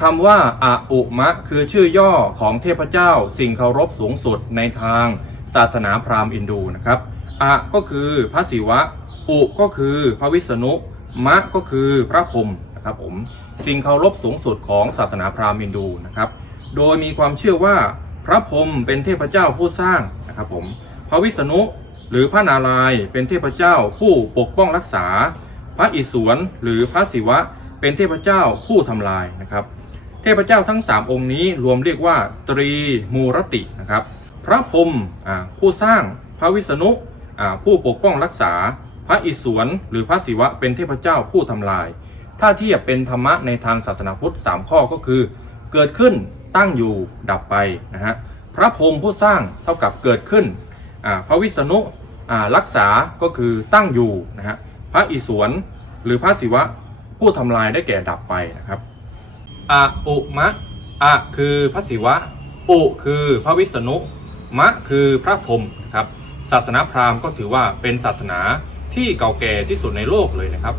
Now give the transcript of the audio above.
คำว่าอาอุมะ คือชื่อย่อของเทพเจ้า สิ่งเคารพสูงสุดในทางศาสนาพราหมณ์อินโดนะครับอะก็คือพระศิวะ อุก็คือพระวิษณุ มะก็คือพระพรหมนะครับผมสิ่งเคารพสูงสุดของศาสนาพราหมณ์อินโดนะครับ โดยมีความเชื่อว่าพระพรหมเป็นเทพเจ้าผู้สร้างนะครับผมพระวิษณุหรือพระนารายณ์เป็นเทพเจ้าผู้ปกป้องรักษา พระอิศวรหรือพระศิวะเป็นเทพเจ้าผู้ทำลายนะครับ ทพเจ้าทั้ง 3 องค์นี้รวมเรียกว่าตรีมูรตินะครับ พระพรหมผู้สร้างพระวิษณุผู้ปกป้องรักษา พระอิศวรหรือพระศิวะเป็นเทพเจ้าผู้ทำลาย ถ้าเทียบเป็นธรรมะในทางศาสนาพุทธ 3 ข้อก็คือ เกิดขึ้นตั้งอยู่ดับไปนะฮะพระพรหมผู้สร้างเท่ากับเกิดขึ้นพระวิษณุรักษาก็คือตั้งอยู่นะฮะพระอิศวรหรือพระศิวะผู้ทำลายได้แก่ดับไปนะครับ อะอุมะอะคือพระศิวะ อุคือพระวิษณุ มะคือพระพรหมนะครับ ศาสนาพราหมณ์ก็ถือว่าเป็นศาสนาที่เก่าแก่ที่สุดในโลกเลยนะครับ